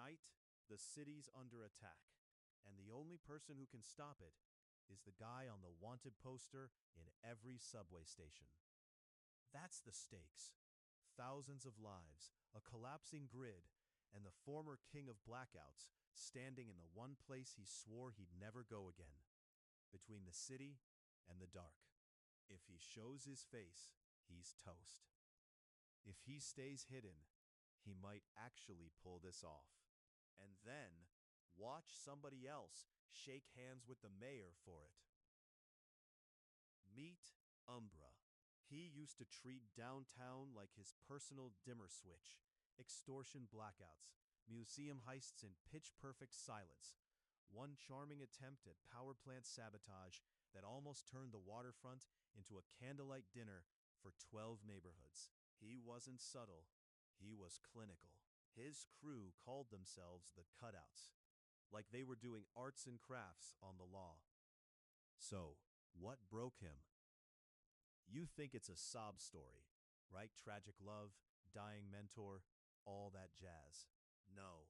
Tonight, the city's under attack, and the only person who can stop it is the guy on the wanted poster in every subway station. That's the stakes. Thousands of lives, a collapsing grid, and the former king of blackouts standing in the one place he swore he'd never go again, between the city and the dark. If he shows his face, he's toast. If he stays hidden, he might actually pull this off. And then, watch somebody else shake hands with the mayor for it. Meet Umbra. He used to treat downtown like his personal dimmer switch, extortion blackouts, museum heists in pitch-perfect silence, one charming attempt at power plant sabotage that almost turned the waterfront into a candlelight dinner for 12 neighborhoods. He wasn't subtle, he was clinical. His crew called themselves the Cutouts, like they were doing arts and crafts on the law. So, what broke him? You think it's a sob story, right? Tragic love, dying mentor, all that jazz. No.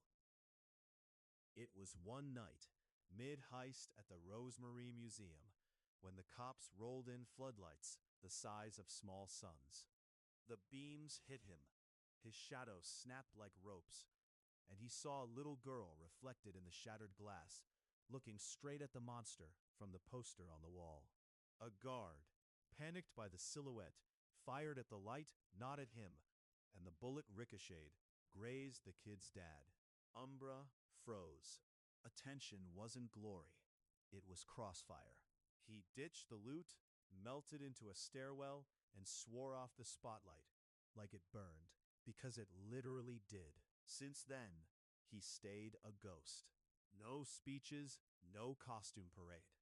It was one night, mid-heist at the Rosemary Museum, when the cops rolled in floodlights the size of small suns. The beams hit him. His shadow snapped like ropes, and he saw a little girl reflected in the shattered glass, looking straight at the monster from the poster on the wall. A guard, panicked by the silhouette, fired at the light, not at him, and the bullet ricocheted, grazed the kid's dad. Umbra froze. Attention wasn't glory. It was crossfire. He ditched the loot, melted into a stairwell, and swore off the spotlight, like it burned, because it literally did. Since then, he stayed a ghost. No speeches, no costume parade.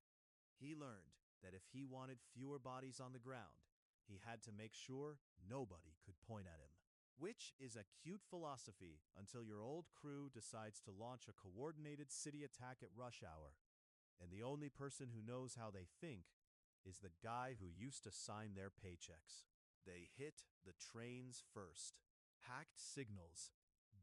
He learned that if he wanted fewer bodies on the ground, he had to make sure nobody could point at him. Which is a cute philosophy until your old crew decides to launch a coordinated city attack at rush hour, and the only person who knows how they think is the guy who used to sign their paychecks. They hit the trains first. Hacked signals,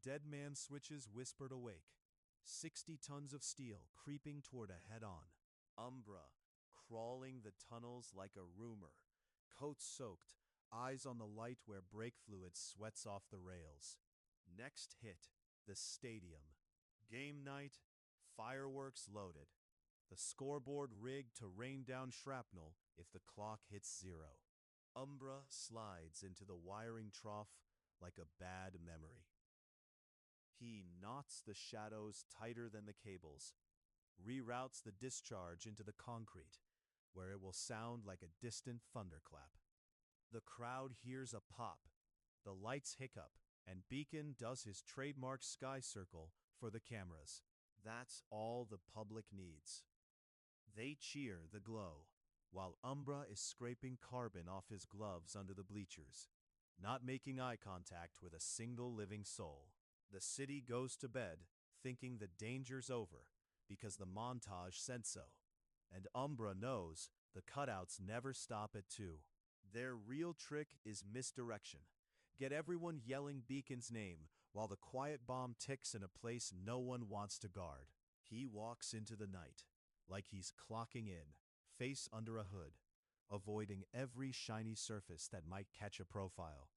dead man switches whispered awake, 60 tons of steel creeping toward a head-on. Umbra crawling the tunnels like a rumor, coat soaked, eyes on the light where brake fluid sweats off the rails. Next hit, the stadium. Game night, fireworks loaded. The scoreboard rigged to rain down shrapnel if the clock hits 0. Umbra slides into the wiring trough like a bad memory. He knots the shadows tighter than the cables, reroutes the discharge into the concrete, where it will sound like a distant thunderclap. The crowd hears a pop, the lights hiccup, and Beacon does his trademark sky circle for the cameras. That's all the public needs. They cheer the glow, while Umbra is scraping carbon off his gloves under the bleachers, not making eye contact with a single living soul. The city goes to bed, thinking the danger's over, because the montage said so. And Umbra knows the cutouts never stop at 2. Their real trick is misdirection. Get everyone yelling Beacon's name while the quiet bomb ticks in a place no one wants to guard. He walks into the night, like he's clocking in, face under a hood, avoiding every shiny surface that might catch a profile,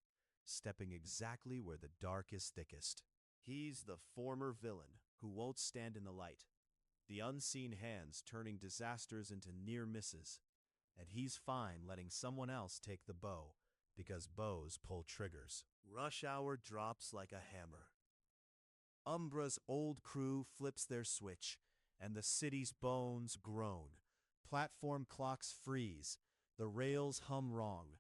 stepping exactly where the dark is thickest. He's the former villain who won't stand in the light, the unseen hands turning disasters into near misses, and he's fine letting someone else take the bow, because bows pull triggers. Rush hour drops like a hammer. Umbra's old crew flips their switch, and the city's bones groan. Platform clocks freeze, the rails hum wrong,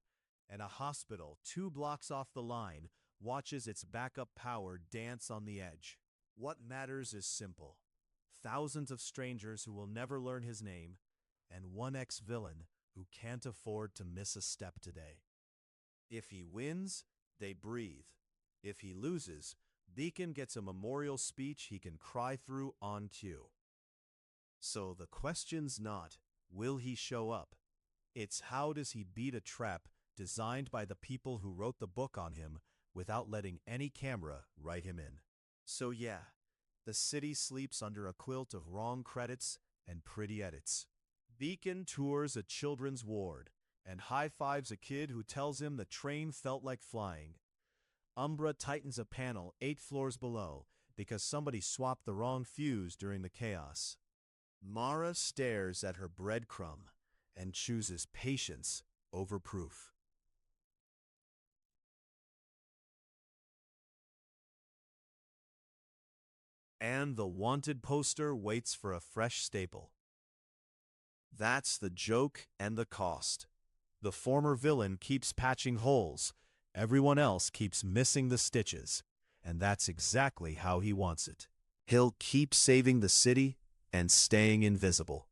and a hospital 2 blocks off the line watches its backup power dance on the edge. What matters is simple. Thousands of strangers who will never learn his name, and one ex-villain who can't afford to miss a step today. If he wins, they breathe. If he loses, Beacon gets a memorial speech he can cry through on cue. So the question's not, will he show up? It's how does he beat a trap designed by the people who wrote the book on him without letting any camera write him in. So yeah, The city sleeps under a quilt of wrong credits and pretty edits. Beacon tours a children's ward and high-fives a kid who tells him the train felt like flying. Umbra tightens a panel 8 floors below because somebody swapped the wrong fuse during the chaos. Mara stares at her breadcrumb and chooses patience over proof. And the wanted poster waits for a fresh staple. That's the joke and the cost. The former villain keeps patching holes, everyone else keeps missing the stitches, and that's exactly how he wants it. He'll keep saving the city and staying invisible.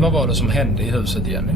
Vad var det som hände i huset, Jenny?